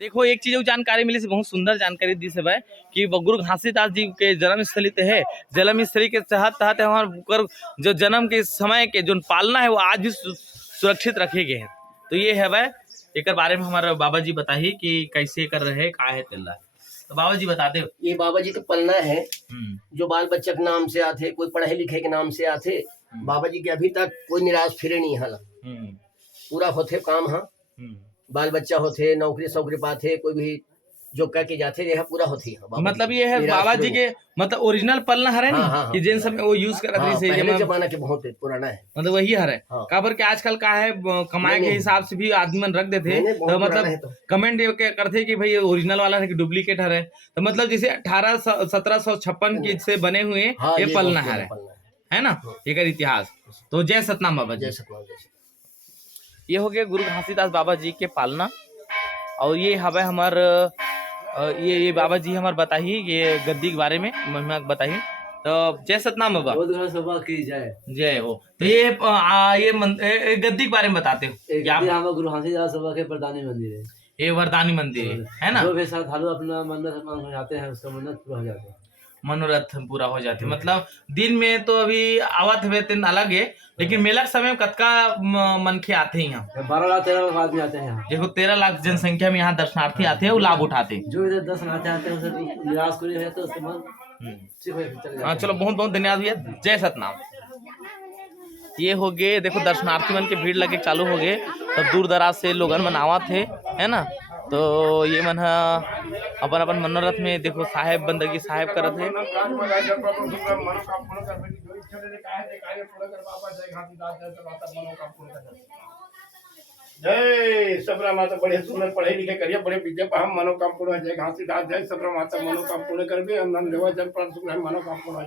देखो एक चीज जानकारी मिली से बहुत सुंदर जानकारी दी से भाई कि गुरु घासीदास जी के जन्म स्थली है। जन्म स्थली के तहत हमारे जो जन्म के समय के जो पालना है वो आज भी सुरक्षित रखे गए हैं। तो ये है भाई एक बारे में हमारे बाबा जी बताइए कि कैसे कर रहे हैं का है तेला। तो बाबा जी बता दे। ये बाबा जी का पलना है जो बाल बच्चा के नाम से आते, कोई पढ़े लिखे के नाम से आते। बाबा जी के अभी तक कोई निराश फिरे नहीं हला, पूरा होते काम। हाँ बाल बच्चा होते, नौकरी सौकरी पाते, कोई भी जो कह के जाते रहे पूरा होती है। मतलब ये है बाबा जी के मतलब ओरिजिनल पलना हरे नहीं। हाँ, कि जिन समय वो यूज कर रही से पहले जमाना के बहुत पुराना है, मतलब वही हरे। काबर के आजकल का है कमाए के हिसाब से भी आदमी मन रख देते। तो मतलब कमेंट ये करते कि भाई ओरिजिनल वाला है कि डुप्लीकेट हरे। तो मतलब जैसे 1756 के से बने हुए ये पलना है ना, एक इतिहास। तो जय सतनाम बाबा जी। ये हो गया गुरु घासीदास बाबा जी के पालना। और ये हवे हमार ये बाबा जी हमार बताइए ये गद्दी के बारे में महिमा बताइए। तो जय सतनाम बाबा की जय हो। तो ये गद्दी के बारे में बताते हो। गुरु घासीदास सभा के वरदानी मंदिर है, ये वरदानी मंदिर है ना। जो भी श्रद्धालु अपना मन्नत मांग जाते हैं उसका मन्नत पूरा हो जाता है, मनोरथ पूरा हो जाते। मतलब दिन में तो अभी आवत हुए दिन अलग है, लेकिन मेला के समय में कतका मनखे आते हैं यहाँ। 12 लाख 13 लाख आदमी आते हैं यहाँ। देखो 13 लाख जनसंख्या में यहाँ दर्शनार्थी आते हैं और लाभ उठाते हैं। जो इधर दर्शन आते हैं निराश कोई है तो उसके मन हाँ चलो बहुत बहुत धन्यवाद भैया। जय सतनाम। ये हो गए देखो दर्शनार्थी मन के भीड़ लगे चालू हो गए। तब दूर दराज से लोगन मन आवत थे है ना। तो ये मन अपन अपन मनोरथ में देखो साहेब बंदगी साहेब करत है। जय सबरा माता बड़े सुंदर पढ़े लिखे करिए, बड़े विद्या पर हम मनोकाम पूर्ण। जय घासीदास जय सबरा माता मनोकाम पूर्ण करबे। अंधन देवा जन प्राण सुख है मनोकाम पूर्ण।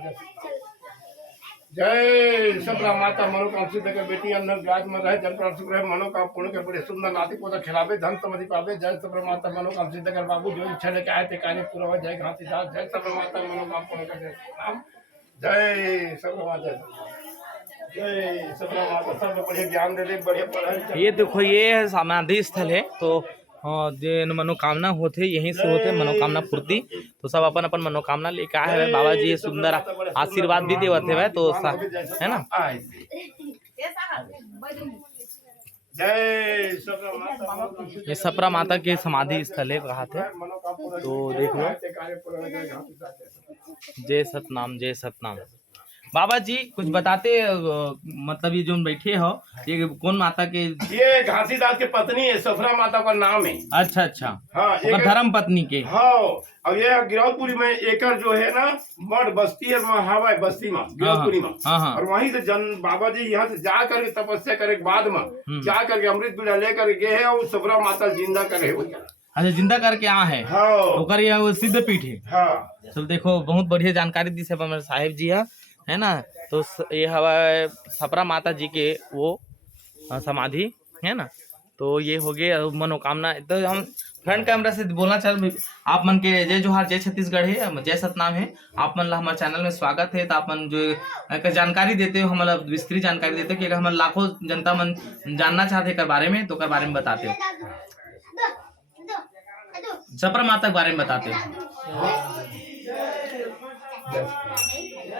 जय सबरा माता मनोकाम सिद्ध कर बेटी अंदर विराज में रहे जन प्राण सुख रहे मनोकाम पूर्ण कर। बड़े सुंदर नाती पोता खिलावे धन समधि पावे। जय सबरा माता मनोकाम सिद्ध कर बाबू जो इच्छा लेके आए थे कार्य पूरा हो। जय घासीदास जय सबरा माता मनोकाम पूर्ण कर। जय सबरा माता जय सबरा माता। सब बढ़िया ज्ञान दे दे, बढ़िया पढ़ाई। ये देखो ये समाधि स्थल है। तो जो मनोकामना होते यहीं से होते मनोकामना पूर्ति। तो सब अपन अपन मनोकामना लेके आए हैं। बाबा जी सुंदर आशीर्वाद भी देवते हुए तो है ना। जय ये सपरा माता के समाधि स्थल है कहा थे। तो देख लो जय सतनाम जय सतनाम। बाबा जी कुछ बताते मतलब ये जो बैठे हो ये कौन माता के। ये घासीदास के पत्नी है, सफरा माता का नाम है। अच्छा अच्छा हाँ धर्म पत्नी के। हाँ और ये गिरौदपुरी में एकर जो है ना मठ बस्ती है हवा बस्ती में गिरौदपुरी में। और वहीं से जन बाबा जी यहाँ से जा करके तपस्या करे के बाद में जा करके अमृत पीड़ा लेकर गए है और सफरा माता जिंदा करे। अच्छा जिंदा करके आ है। हाँ ये सिद्ध पीठ है। हाँ चल देखो बहुत बढ़िया जानकारी दी सब हमारे साहेब जी है ना। तो ये हवा सपरा माता जी के वो समाधि है ना। तो ये हो गए मनोकामना। तो हम फ्रंट कैमरा से बोलना चाहते आप मन के जय जोहार जय छत्तीसगढ़ है जय सतनाम है। आप मन ला हमारे चैनल में स्वागत है। तो आप मन जो जानकारी देते हो हमारा विस्तृत जानकारी देते हो कि हमारे लाखों जनता मन जानना चाहते कर बारे में तो कर बारे में बताते हो। सपरा माता के बारे में बताते हो।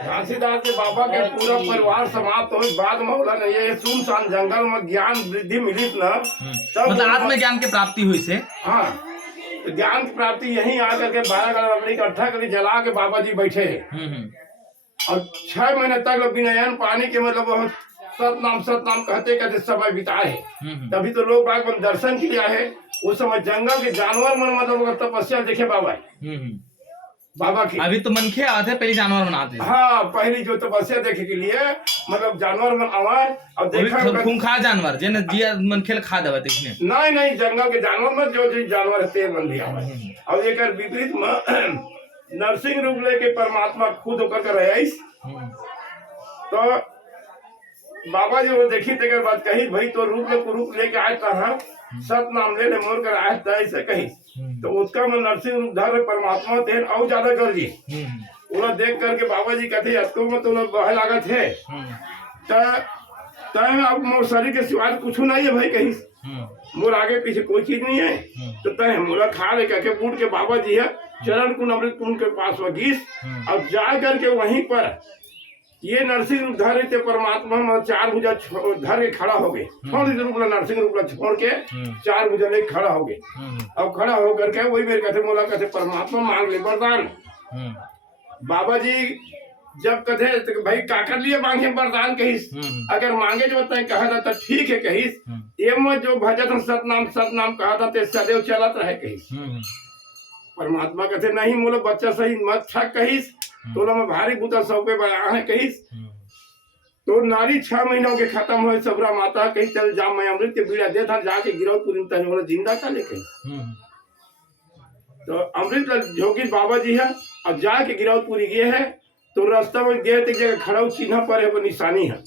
घासीदास के बाबा के पूरा परिवार समाप्त हो बाद में ये सुनसान जंगल में ज्ञान वृद्धि मिली न मतलब आत्मज्ञान की प्राप्ति हुई से। हाँ तो ज्ञान की प्राप्ति यहीं आकर के 12 लकड़ी इकट्ठा करके जला के बाबा जी बैठे और 6 महीने तक विनयन पानी के मतलब सतनाम कहते कहते समय बिताए। तभी तो लोग बाग मन दर्शन के लिए आए। उस समय जंगल के जानवर मन मतलब तपस्या देखे बाबा की। अभी तो मनखे आते पहले जानवर बनाते। हाँ पहली जो तपस्या देखे के लिए मतलब जानवर मन आवाज और देखा खूंखार जानवर जिन्हें जिया मनखे खा देवा देखने। नहीं जंगल के जानवर में जो जानवर है मन भी आवाज। और एक विपरीत में नरसिंह रूप लेके परमात्मा खुद होकर रहे। तो बाबा जी वो देखी तेकर बात कही भाई तो रूप लेके आए था सत नाम ले मोर कर आए था ऐसे कही। तो उसका मन नरसिंह रूप धर परमात्मा थे और ज्यादा कर दिए। उन्हें देख करके बाबा जी कहते अतो में तो लोग बह लागत है। अब मोर शरीर के सिवाय कुछ नहीं है भाई कहीं। मोर आगे पीछे कोई चीज नहीं है, तो तय मोला खा ले करके बूढ़ के बाबा जी है चरण कुंड अमृत कुंड के पास में गीस और जा करके वहीं पर ये नरसिंह रूप धरे थे परमात्मा में 4 भुजा धर के खड़ा हो गए, छोड़ रूप नरसिंह रूप छोड़ के 4 भुजा लेके खड़ा हो गए। अब खड़ा होकर के वही मेरे कहते मोला कहते परमात्मा मांग ले वरदान। बाबा जी जब कथे तो भाई का कर लिए मांगे वरदान कहिस, अगर मांगे जो बताए कहा जाता ठीक है कहिस, ये में जो भजन सतनाम कहा था ते सदैव चलत रहे कहिस। परमात्मा कहते नहीं मोला बच्चा सही मत छक कहिस, तो मैं भारी बूता सब पे बया है कहिस। तो नारी 6 महीनों के खत्म हुए सबरा माता कही चल जा मैं अमृत के बीड़ा दे था जाके गिरौदपुरी में जिंदा का ले कही। तो अमृत जोगी बाबा जी है और जाके गिरौदपुरी गए है, तो रास्ता में गए थे जगह खड़ा चिन्ह पर है वो निशानी है,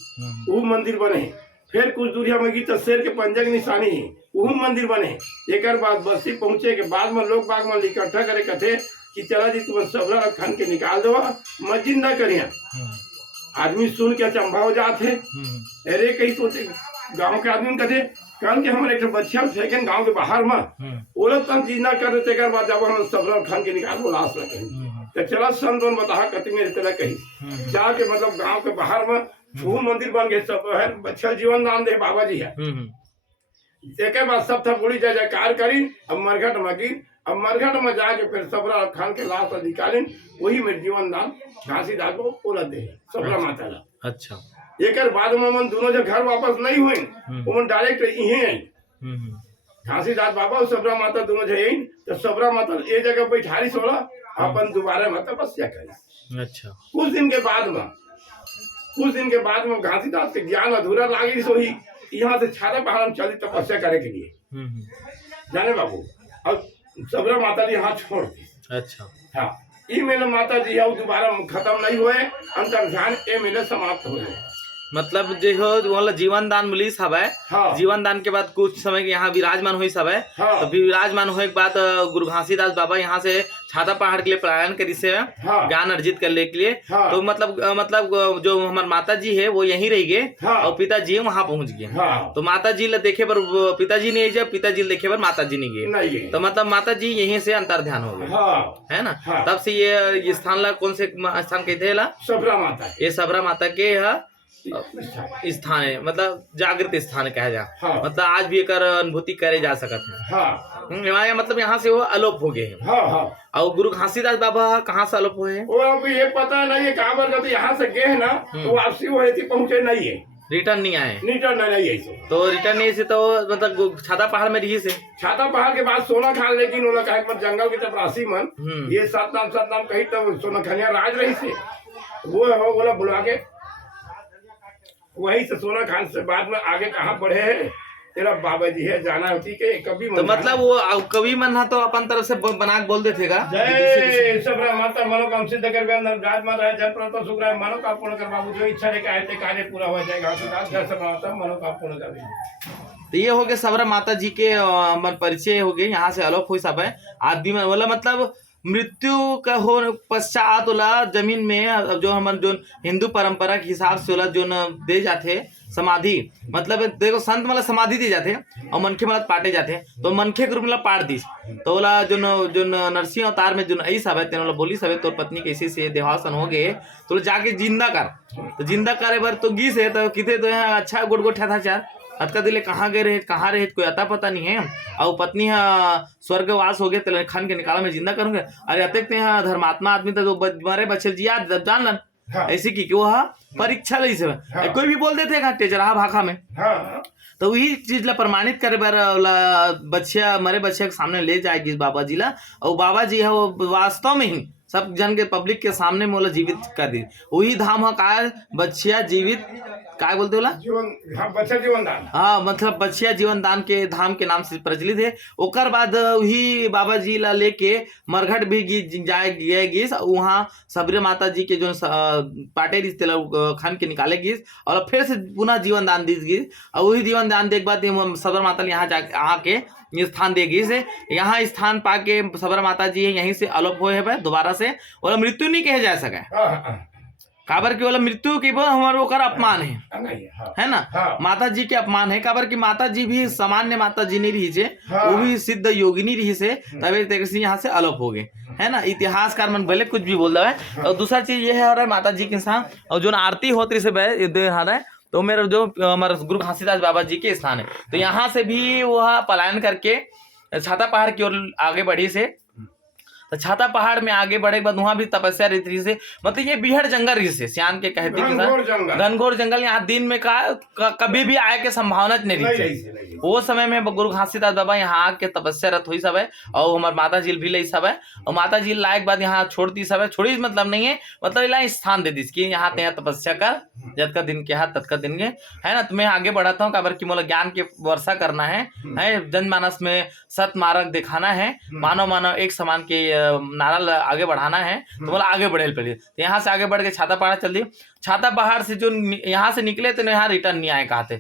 वो मंदिर बने है। फिर कुछ दूरिया में गई तो शेर के पंजे की निशानी है, वो मंदिर बने। एक बाद बस्ती पहुंचे के बाद में लोग बाग में इकट्ठा करे कथे कि चला जी तुम सबरा खन के निकाल दो मत जिंदा करिए। आदमी सुन के अचंभा हो जाते, अरे कहीं सोचे गांव के आदमी कथे कल के हमारे एक बच्चा फेंके गांव के बाहर में वो लोग तब जिंदा कर देते कर बाद जब हम सबरा खन के निकाल वो लाश रखे। तो चला संतोन बता कति मेरे तरह कही जाके मतलब गांव के बाहर में वो मंदिर बन गए सब है, बच्चा जीवन दान दे बाबा जी है। एक बाद सब था बोली जय जयकार करी। अब मरघट में गिर, अब मरघट में जाके फिर सबरा खान के लाश निकाले, वही मेरे जीवन दान घासीदास को बोला दे सबरा माता ला। अच्छा एक बाद में मन दोनों जब घर वापस नहीं हुए वो मन डायरेक्ट यही आई घासीदास बाबा और सबरा माता दोनों जय। तो सबरा माता ये जगह बैठारी सोला अपन दोबारा मत तपस्या करी। अच्छा कुछ दिन के बाद में घासीदास के ज्ञान अधूरा लागी सोही यहाँ से छाता पहाड़ में चली तपस्या करे के लिए जाने बाबू। अब सबरा माता जी हाथ छोड़ दी। अच्छा हाँ ये मेरे माता जी है दोबारा खत्म नहीं हुए, अंतर ध्यान ये मेरे समाप्त हो गए। मतलब देखो मतलब जीवन दान मिली सब है। हाँ। जीवन दान के बाद कुछ समय यहाँ विराजमान हुई सब है। हाँ। तो विराजमान होने के बाद गुरु घासीदास बाबा यहाँ से छाता पहाड़ के लिए पलायन करी से हाँ। ज्ञान अर्जित करने के लिए। हाँ। तो मतलब जो हमारे माता जी है वो यहीं रह गए। हाँ। और पिताजी वहाँ पहुँच गए। हाँ। तो माता जी देखे पर पिताजी नहीं जब पिताजी देखे पर माता जी नहीं गए। तो मतलब माता जी यहीं से अंतर ध्यान हो गए। हाँ। है ना। हाँ। तब से ये स्थान ला कौन से स्थान कहते हैं सबरा माता, ये सबरा माता के स्थान है, मतलब जागृत स्थान कहा जा। हाँ। मतलब आज भी एक अनुभूति करे जा सकत है। हाँ। मतलब यहाँ से वो अलोप हो गए हैं। हाँ। हाँ। और गुरु घासीदास बाबा कहाँ से अलोप हुए हैं वो अभी ये पता नहीं है कहाँ पर जब यहाँ से गए ना तो वापसी वो ऐसी पहुँचे नहीं है, रिटर्न नहीं आए। रिटर्न नहीं है। तो रिटर्न नहीं से तो मतलब छाता पहाड़ में रही से छाता पहाड़ के बाद सोना खान, लेकिन उन्होंने कहा जंगल की तरफ राशि मन ये सतनाम कही तब सोना खनिया राज रही से वो हो बोला बुला के वहीं से सोना खान से बाद में आगे कहाँ बढ़े है तेरा बाबा जी है जाना होती के कभी तो मतलब वो कवि मन तो अपन तरफ से बना के बोल देते का जय सबरा माता मनो काम सिद्ध कर राज माता है जन प्रतो सुग्राम मनो का पूर्ण कर बाबू जो इच्छा लेकर आए थे कार्य पूरा हो जाएगा। जय सबरा माता मनो का पूर्ण कर। तो ये हो गए सबरा माता जी के परिचय हो गए, यहाँ से अलोप हुई सब है आदमी में बोला मतलब मृत्यु का हो पश्चात वाला जमीन में जो हमारे जो हिंदू परंपरा के हिसाब से वाला जो न दे जाते समाधि, मतलब देखो संत मतलब समाधि दी जाते और मनखे मतलब पाटे जाते, तो मनखे के रूप में पाट दी। तो बोला जो नरसिंह अवतार में जो ऐसी सब है तेन बोली सब है तो पत्नी कैसे से देहासन हो गए तो जाके जिंदा कर, तो जिंदा करे बार तो गीस है तो कितने तो यहाँ अच्छा गोट गोठा था चार अतका दिले कहाँ गए रहे कहाँ रहे कोई अता पता नहीं है। और पत्नी स्वर्गवास हो गए तो खन के निकाला में जिंदा करूंगे। अरे अतक धर्मात्मा आदमी तो मरे बच्चे जिया जान लन ऐसे की वो परीक्षा ली से कोई भी बोल देते टेजरा भाखा में। तो वही चीज ला प्रमाणित करे बार बच्चिया मरे बच्चे के सामने ले जाएगी बाबा जी ला, और बाबा जी है वो वास्तव में ही सब जन के पब्लिक के सामने मोला जीवित कर दी। वही धाम है का बच्चिया जीवित क्या बोलते बोला बच्चा जीवन दान। हाँ मतलब बच्चिया जीवन दान के धाम के नाम से प्रचलित है। ओकर बाद वही बाबा जी ला लेके मरघट भी गए गीस, वहाँ सबरे माता जी के जो पाटे रिस खन के निकाले गीस और फिर से पुनः जीवन दान दी गई। और वही जीवन दान देख बाद सबर माता यहाँ जाके आके स्थान देगी से यहाँ स्थान पाके सबर माता जी यहीं से अलोप हुए है दोबारा से, और मृत्यु नहीं कहे जा सके। काबर की वाला मृत्यु की वो हमारे ओकर अपमान है नहीं, हाँ, है ना। हाँ। माता जी के अपमान है, काबर की माता जी भी सामान्य माता जी नहीं रही छे, हाँ। वो भी सिद्ध योगिनी रही से, तबे तक से यहाँ से अलप हो गए, है ना। इतिहासकार मन भले कुछ भी बोल रहा है। और दूसरा चीज ये है माता जी के स्थान और जो आरती होती से है, तो मेरा जो हमारे गुरु घासीदास बाबा जी के स्थान है, तो यहाँ से भी वह पलायन करके छाता पहाड़ की ओर आगे बढ़ी से, तो छाता पहाड़ में आगे बढ़े के बाद वहां भी तपस्या रही से, मतलब ये बिहड़ जंगल रही से, सियान के कहते घनघोर जंगल, यहाँ दिन में कभी भी आए के संभावना नहीं रही। वो समय में गुरु घासीदास बाबा यहाँ आके तपस्यारत हुई सब है, और हमारे माता जी भी लई सब है, और माता जी लायक बाद यहाँ छोड़ती सब है, छोड़ी मतलब नहीं है, मतलब इला स्थान दे दी कि यहाँ ते तपस्या कर, जद का दिन के हाथ तद का दिन के, है ना। तुम्हें आगे बढ़ाता हूँ काबर की मोला ज्ञान के वर्षा करना है जनमानस में सत मार्ग दिखाना है, मानव मानव एक समान के नारा आगे बढ़ाना है, तो बोला आगे बढ़े पड़े। तो यहाँ से आगे बढ़ के छाता पहाड़ चल दी। छाता पहाड़ से जो यहाँ से निकले तो यहाँ रिटर्न नहीं आए, कहते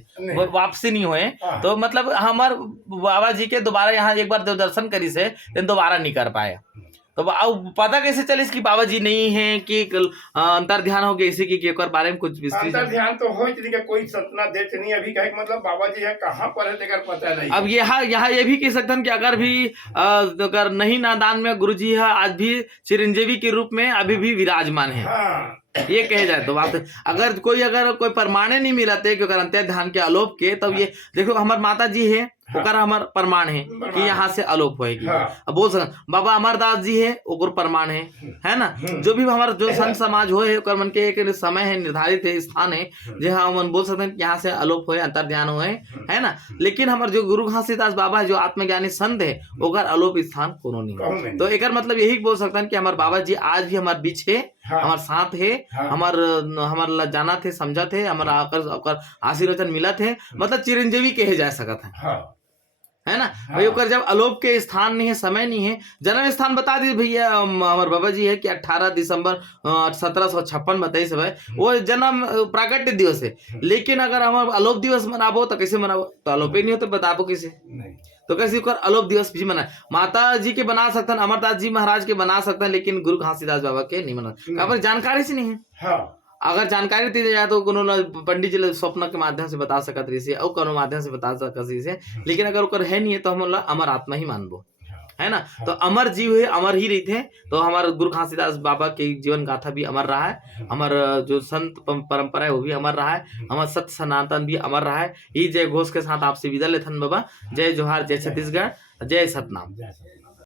वापसी नहीं हुए, तो मतलब हमार बाबा जी के दोबारा यहाँ एक बार दर्शन करी से दोबारा नहीं कर पाए। तो अब पता कैसे चले कि बाबा जी नहीं है कि अंतर ध्यान हो गया इसी की बारे में कुछ अंतर ध्यान तो हो कोई सपना देख नहीं अभी कहे मतलब बाबा जी है कहाँ पर है तेकर पता नहीं। अब यहाँ ये भी कह सकते हैं कि अगर भी अगर नहीं नादान में गुरु जी है आज भी चिरंजीवी के रूप में अभी भी विराजमान है। हाँ। ये कहे जाए तो बात अगर कोई प्रमाणे नहीं मिलते कि अंतर ध्यान के आलोप के, तब ये देखो हमारे माता जी है ओकर हमार प्रमाण है कि यहाँ से आलोप होएगी। अब बोल सकते बाबा अमरदास जी है ओकर प्रमाण है ना। जो भी हमारा जो संत समाज हो है ओकर मन के एक समय है, निर्धारित है, स्थान है जहाँ हम बोल सकते हैं यहाँ से आलोप होए, अंतर ध्यान होए, है ना। लेकिन हमारे जो गुरु घासीदास बाबा है जो आत्मज्ञानी संत है ओकर आलोप स्थान कोनो नहीं। तो एक मतलब यही बोल सकते हैं कि हमारे बाबा जी आज भी हमारे बीच है, हमारे साथ है, हमार जाना थे, समझा थे, हमारा आशीर्वचन मिला थे, मतलब चिरंजीवी कहे जा सकता है ना। भाई ओकर जब आलोप के स्थान नहीं है, समय नहीं है, जन्म स्थान बता दी भैया हमारे बाबा जी है कि 18 दिसंबर 1756 बताई सब है, वो जन्म प्राकट्य दिवस है। लेकिन अगर हम आलोप दिवस मनाबो तो कैसे मनाबो, तो आलोप ही नहीं हो तो बताबो कैसे, तो कैसे कर आलोप दिवस भी मनाए। माता जी के बना सकते हैं, अमरदास जी महाराज के बना सकते हैं, लेकिन गुरु घासीदास बाबा के नहीं बना, जानकारी से नहीं है। अगर जानकारी दी जाए तो पंडित जी स्वप्न के माध्यम से बता सकत रही से, और कोनो माध्यम से बता सकत रही से, लेकिन अगर ओकर है नहीं है तो हम अमर आत्मा ही मानबो, है ना। तो अमर जीव है, अमर ही रहते हैं। तो हमारे गुरु घासीदास बाबा के जीवन गाथा भी अमर रहा है, हमारा जो संत परंपरा है वो भी अमर रहा है, हमारा सत्य सनातन भी अमर रहा है। ये जय घोष के साथ आपसे विदा लेथन बाबा। जय जोहार, जय छत्तीसगढ़, जय सतनाम।